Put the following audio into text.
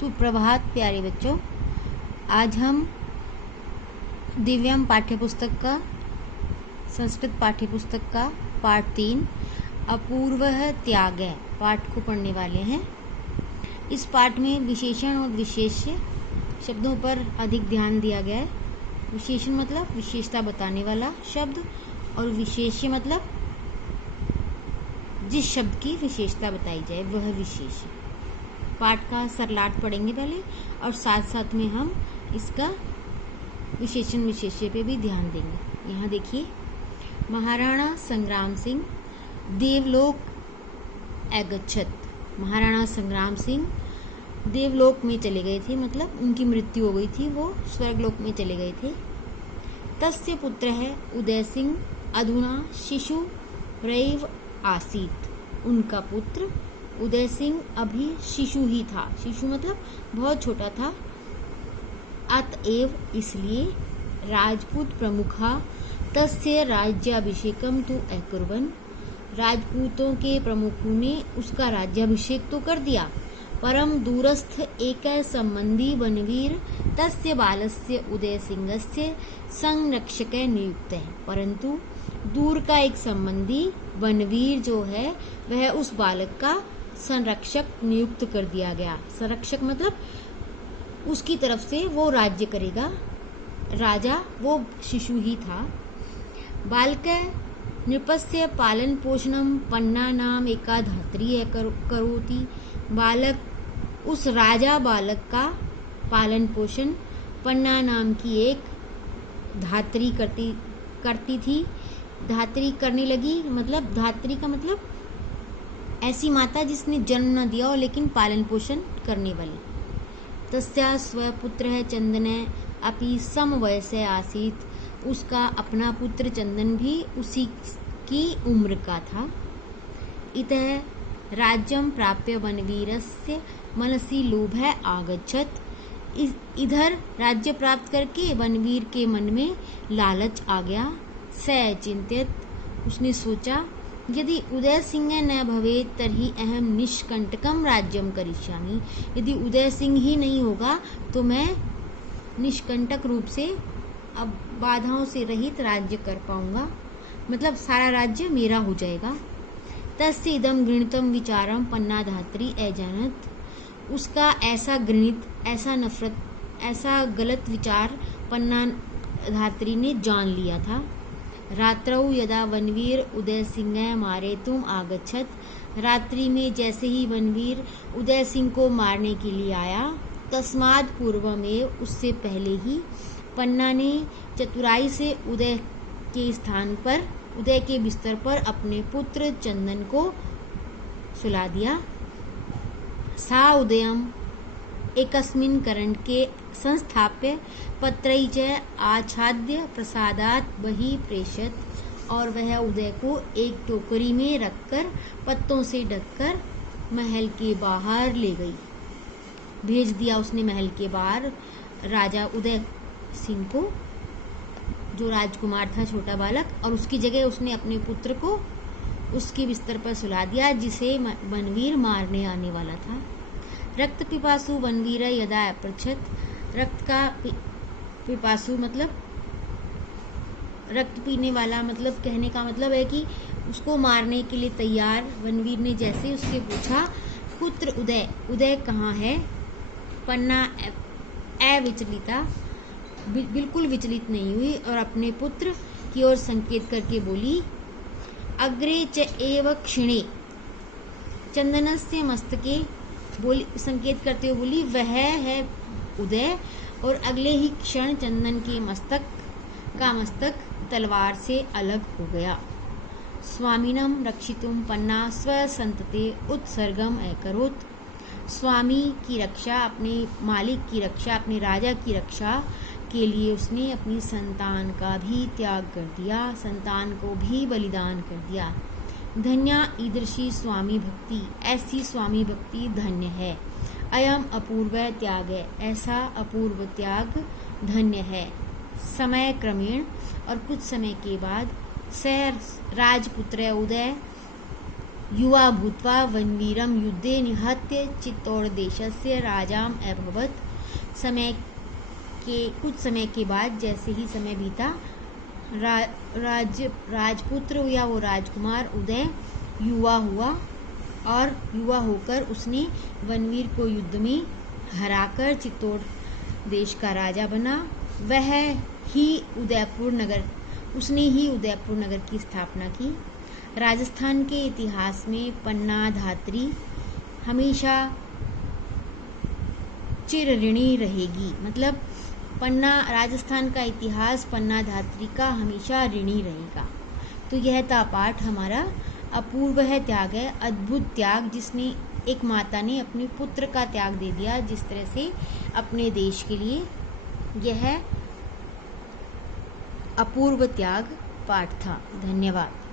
सुप्रभात प्यारे बच्चों। आज हम दिव्यम पाठ्यपुस्तक का संस्कृत पाठ्यपुस्तक का पाठ 3 अपूर्वः त्यागः पाठ को पढ़ने वाले हैं। इस पाठ में विशेषण और विशेष्य शब्दों पर अधिक ध्यान दिया गया है। विशेषण मतलब विशेषता बताने वाला शब्द और विशेष्य मतलब जिस शब्द की विशेषता बताई जाए वह विशेष्य। पाठ का सरलाट पढ़ेंगे पहले और साथ साथ में हम इसका विशेषण विशेष्य पे भी ध्यान देंगे। यहाँ देखिए, महाराणा संग्राम सिंह देवलोक अगच्छत। महाराणा संग्राम सिंह देवलोक में चले गए थे, मतलब उनकी मृत्यु हो गई थी, वो स्वर्गलोक में चले गए थे। तस्य पुत्र है उदय सिंह अधुना शिशु रैव आसीत। उनका पुत्र उदय सिंह अभी शिशु ही था। शिशु मतलब बहुत छोटा था। अतएव इसलिए राजपूत प्रमुखा तस्य राज्याभिषेकम तु अकुर्वन्। राजपूतों के प्रमुखों ने उसका राज्याभिषेक तो कर दिया, परम दूरस्थ एक संबंधी वनवीर तस्य बालस्य उदय सिंहस्य संरक्षक नियुक्त है। परंतु दूर का एक संबंधी वनवीर जो है वह उस बालक का संरक्षक नियुक्त कर दिया गया। संरक्षक मतलब उसकी तरफ से वो राज्य करेगा। राजा वो शिशु ही था। बालक नृपस्य पालन पोषणम पन्ना नाम एका धात्री करोति। बालक उस राजा बालक का पालन पोषण पन्ना नाम की एक धात्री करती थी। धात्री करने लगी, मतलब धात्री का मतलब ऐसी माता जिसने जन्म न दिया हो लेकिन पालन पोषण करने वाली। तस्या स्वपुत्र है चंदन अपि समवयस्य आसीत। उसका अपना पुत्र चंदन भी उसी की उम्र का था। इतः राज्यम प्राप्य वनवीरस्य मनसि लोभः आगच्छत। इधर राज्य प्राप्त करके वनवीर के मन में लालच आ गया। स चिंतित, उसने सोचा, यदि उदय सिंह न भवेत् तर्हि अहम निष्कंटकम राज्यम करिष्यामि। यदि उदय सिंह ही नहीं होगा तो मैं निष्कंटक रूप से अब बाधाओं से रहित राज्य कर पाऊंगा, मतलब सारा राज्य मेरा हो जाएगा। तस्य इदम गृणीतम विचारम पन्ना धात्री अजानत। उसका ऐसा घृणित, ऐसा नफरत, ऐसा गलत विचार पन्ना धात्री ने जान लिया था। रात्रौ यदा वनवीर उदय सिंह मारेतुम आगच्छत। रात्रि में जैसे ही वनवीर उदय सिंह को मारने के लिए आया, तस्माद पूर्वमेव उससे पहले ही पन्ना ने चतुराई से उदय के स्थान पर, उदय के बिस्तर पर अपने पुत्र चंदन को सुला दिया। सा उदयम एकस्मिन् करंडके संस्थाप्य पत्रैः च आच्छाद्य प्रसादात् बहिः प्रेषयत्। और वह उदय को एक टोकरी में रखकर पत्तों से ढककर महल के बाहर ले गई, भेज दिया उसने महल के बाहर राजा उदय सिंह को, जो राजकुमार था, छोटा बालक, और उसकी जगह उसने अपने पुत्र को उसके बिस्तर पर सुला दिया जिसे वनवीर मारने आने वाला था। रक्त पिपासु वनवीर यदा अपृच्छत। रक्त का पिपासु मतलब रक्त पीने वाला, मतलब कहने का मतलब है कि उसको मारने के लिए तैयार वनवीर ने जैसे उससे पूछा, पुत्र उदय, उदय कहाँ है? पन्ना अविचलिता, बिल्कुल विचलित नहीं हुई और अपने पुत्र की ओर संकेत करके बोली, अग्रे च एव क्षिणे चंदनस्य मस्तके। बोली, संकेत करते हुए बोली, वह है उदय और अगले ही क्षण चंदन के मस्तक तलवार से अलग हो गया। स्वामिनम रक्षितुम पन्ना स्वसंतते उत्सर्गम अकरोत्। स्वामी की रक्षा, अपने मालिक की रक्षा, अपने राजा की रक्षा के लिए उसने अपनी संतान का भी त्याग कर दिया, संतान को भी बलिदान कर दिया। धन्या ईदृशी स्वामी भक्ति, ऐसी स्वामी भक्ति धन्य है। अयम अपूर्व त्याग, ऐसा अपूर्व त्याग धन्य है। समय क्रमेण, और कुछ समय के बाद, स राजपुत्र उदय युवा भूत्वा वनवीरं युद्धे निहत्य चित्तौड़देशस्य राजाम अभवत्। कुछ समय के बाद, जैसे ही समय बीता, राजपुत्र या वो राजकुमार उदय युवा हुआ और युवा होकर उसने वनवीर को युद्ध में हराकर चित्तौड़ देश का राजा बना। उसने ही उदयपुर नगर की स्थापना की। राजस्थान के इतिहास में पन्ना धात्री हमेशा चिर ऋणी रहेगी। मतलब राजस्थान का इतिहास पन्ना धात्री का हमेशा ऋणी रहेगा। तो यह था पाठ हमारा। अपूर्व है त्याग है, अद्भुत त्याग, जिसमें एक माता ने अपने पुत्र का त्याग दे दिया, जिस तरह से अपने देश के लिए। यह अपूर्व त्याग पाठ था। धन्यवाद।